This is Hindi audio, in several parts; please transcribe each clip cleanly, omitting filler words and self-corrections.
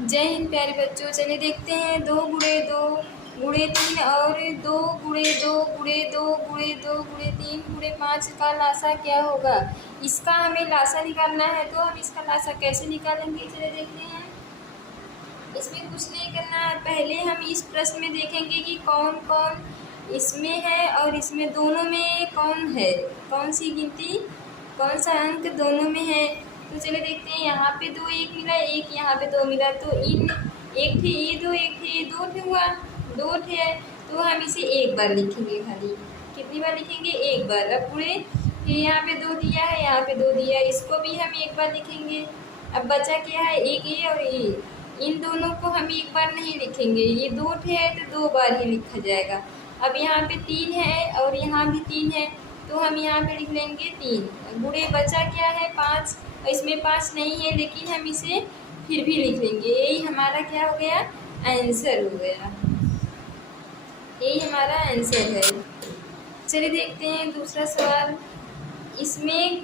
जय हिंद प्यारे बच्चों। चलिए देखते हैं 2 × 2 × 3 और 2 × 2 × 2 × 2 × 3 × 5 का लासा क्या होगा। इसका हमें लासा निकालना है, तो हम इसका लासा कैसे निकालेंगे चलिए देखते हैं। इसमें कुछ नहीं करना है, पहले हम इस प्रश्न में देखेंगे कि कौन कौन इसमें है और इसमें दोनों में कौन है, कौन सी गिनती कौन सा अंक दोनों में है। तो चलिए देखते हैं, यहाँ पे 2 1 मिला, एक यहाँ पे 2 मिला, तो इन एक थे ये 2, एक थे ये 2 थे हुआ 2 थे, तो हम इसे एक बार लिखेंगे। खाली कितनी बार लिखेंगे? एक बार। अब पूरे फिर यहाँ पे 2 दिया है, यहाँ पे 2 दिया है, इसको भी हम एक बार लिखेंगे। अब बचा क्या है? एक ये और ये, इन दोनों को हम एक बार नहीं लिखेंगे, ये 2 थे तो 2 बार ही लिखा जाएगा। अब यहाँ पे 3 है और यहाँ भी 3 है, तो हम यहाँ पे लिख लेंगे 3। गुणे बचा क्या है? 5। इसमें 5 नहीं है, लेकिन हम इसे फिर भी लिख लेंगे। यही हमारा क्या हो गया? आंसर हो गया। यही हमारा आंसर है। चलिए देखते हैं दूसरा सवाल। इसमें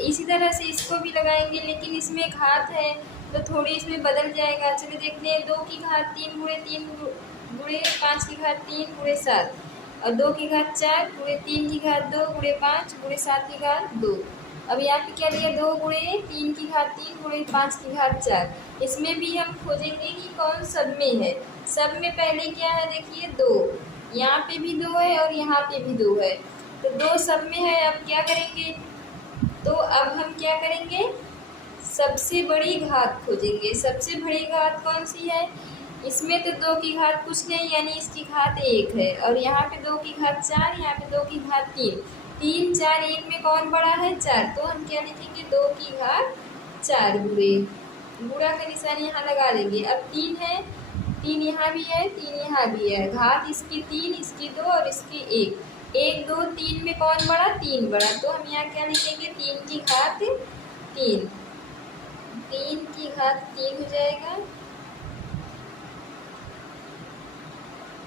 इसी तरह से इसको भी लगाएंगे, लेकिन इसमें घात है तो थोड़ी इसमें बदल जाएगा। चलिए देखते हैं, 2 की घात 3 गुणे 3 गुणे 5 की घात 3 गुणे 7 और 2 की घात 4 गुणे 3 की घात 2 गुणे 5 गुणे 7 की घात 2। अब यहाँ पे क्या लिया? 2 गुणे 3 की घात 3 गुणे 5 की घात 4। इसमें भी हम खोजेंगे कि कौन सब में है। सब में पहले क्या है? देखिए 2, यहाँ पे भी 2 है और यहाँ पे भी 2 है, तो 2 सब में है। अब क्या करेंगे? तो अब हम क्या करेंगे? सबसे बड़ी घात खोजेंगे। सबसे बड़ी घात कौन सी है? इसमें तो 2 की घात कुछ नहीं, यानी इसकी घात 1 है, और यहाँ पे 2 की घात 4, यहाँ पे 2 की घात 3। 3 4 1 में कौन बड़ा है? 4। तो हम क्या लिखेंगे? 2 की घात 4 गुणे, गुणा का निशान यहाँ लगा देंगे। अब 3 है, 3 यहाँ भी है, 3 यहाँ भी है, घात इसकी 3, इसकी 2 और इसकी 1। 1 2 3 में कौन बड़ा? 3 बड़ा, तो हम यहाँ क्या लिखेंगे? 3 की घात 3। 3 की घात 3 हो जाएगा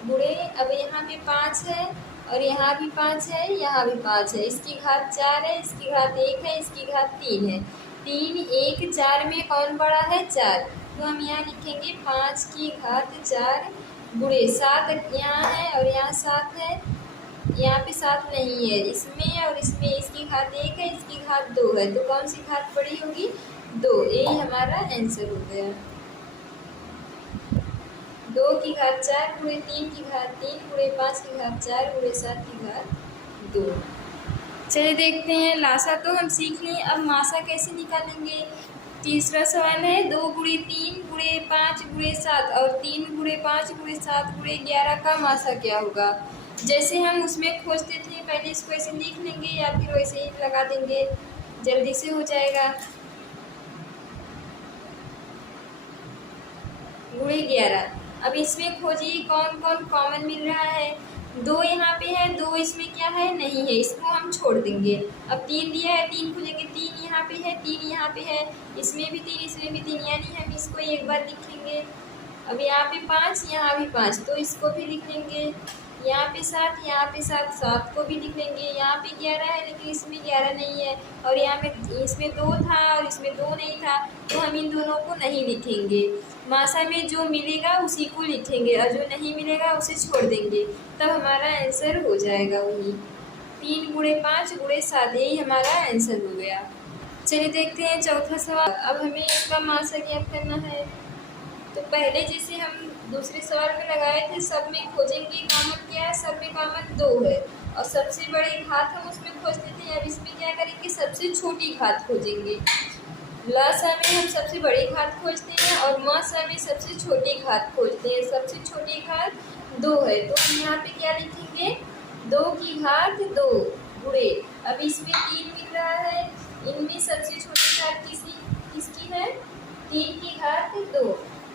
गुणे। अब यहाँ पे 5 है और यहाँ भी 5 है, यहाँ भी 5 है, इसकी घात 4 है, इसकी घात 1 है, इसकी घात 3 है। 3 1 4 में कौन बड़ा है? 4। तो हम यहाँ लिखेंगे 5 की घात 4 गुणे 7 यहाँ है और यहाँ 7 है, यहाँ पे 7 नहीं है इसमें और इसमें, इसकी घात 1 है, इसकी घात 2 है, तो कौन सी घात बड़ी होगी? 2। यही हमारा आंसर हो गया। 2 की घात 4 गुणे 3 की घात 3 गुणे 5 की घात 4 गुणे 7 की घात 2। चलिए देखते हैं, लासा तो हम सीख लें, अब मासा कैसे निकालेंगे। तीसरा सवाल है 2 गुणे 3 गुणे 5 गुणे 7 और 3 गुणे 5 गुणे 7 गुणे 11 का मासा क्या होगा। जैसे हम उसमें खोजते थे, पहले इसको ऐसे लिख लेंगे या फिर वैसे ही लगा देंगे, जल्दी से हो जाएगा। गुणे 11। अब इसमें खोजिए कौन कौन कॉमन मिल रहा है। 2 यहाँ पे है, 2 इसमें क्या है? नहीं है, इसको हम छोड़ देंगे। अब 3 दिया है, 3 खोजेंगे, 3 यहाँ पे है, 3 यहाँ पे है, इसमें भी 3 इसमें भी 3, यानी हम इसको एक बार लिखेंगे। अब यहाँ पे 5 यहाँ भी 5, तो इसको भी लिख लेंगे। यहाँ पे 7 यहाँ पे 7, 7 को भी लिख लेंगे। यहाँ पे 11 है, लेकिन इसमें 11 नहीं है, और यहाँ पे इसमें 2 था और इसमें 2 नहीं था, तो हम इन दोनों को नहीं लिखेंगे। मासा में जो मिलेगा उसी को लिखेंगे और जो नहीं मिलेगा उसे छोड़ देंगे, तब हमारा आंसर हो जाएगा वही 3 गुणे 5 गुणे 7। यही हमारा आंसर हो गया। चलिए देखते हैं चौथा सवाल। अब हमें इसका मासा ज्ञात करना है, तो पहले जैसे हम दूसरे सवाल में लगाए थे, सब में खोजेंगे कॉमन क्या है। सब में कॉमन 2 है और सबसे बड़ी घात हम उसमें खोजते थे। अब इसमें क्या करेंगे? सबसे छोटी घात खोजेंगे। लसा में हम सबसे बड़ी घात खोजते हैं और मसा में सबसे छोटी घात खोजते हैं। सबसे छोटी घात 2 है, तो हम यहाँ पे क्या लिखेंगे? 2 की घात 2 गुणे। अब इसमें 3 मिल रहा है, इनमें सबसे छोटी घात किसकी है? 3 की घात 2,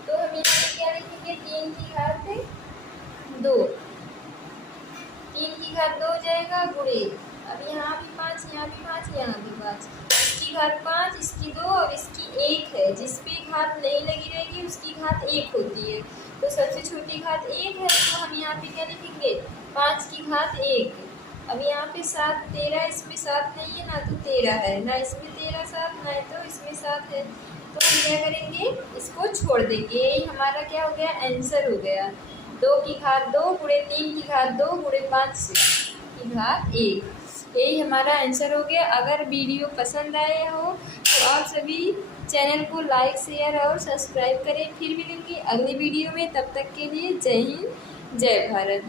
तो हम यहाँ पे क्या लिखेंगे? 3 की घात 2। 3 की घात 2 हो जाएगा गुणे। अब यहाँ भी 5 यहाँ भी 5 यहाँ भी 5, इसकी घात 5 इसकी 2 और इसकी 1 है। जिस पे घात नहीं लगी रहेगी उसकी घात 1 होती है, तो सबसे छोटी घात 1 है, तो हम यहाँ पे क्या लिखेंगे? 5 की घात 1। अब यहाँ पे 7 13, इसमें 7 नहीं है ना, तो 13 है ना, इसमें 13 7 ना, तो इसमें 7 है, तो हम क्या करेंगे, इसको छोड़ देंगे। यही हमारा क्या हो गया, आंसर हो गया। 2 की घात 2 गुणे 3 की घात 2 गुणे 5 की घात 1, यही हमारा आंसर हो गया। अगर वीडियो पसंद आया हो तो आप सभी चैनल को लाइक, शेयर और सब्सक्राइब करें। फिर मिलेंगे अगली वीडियो में, तब तक के लिए जय हिंद, जय भारत।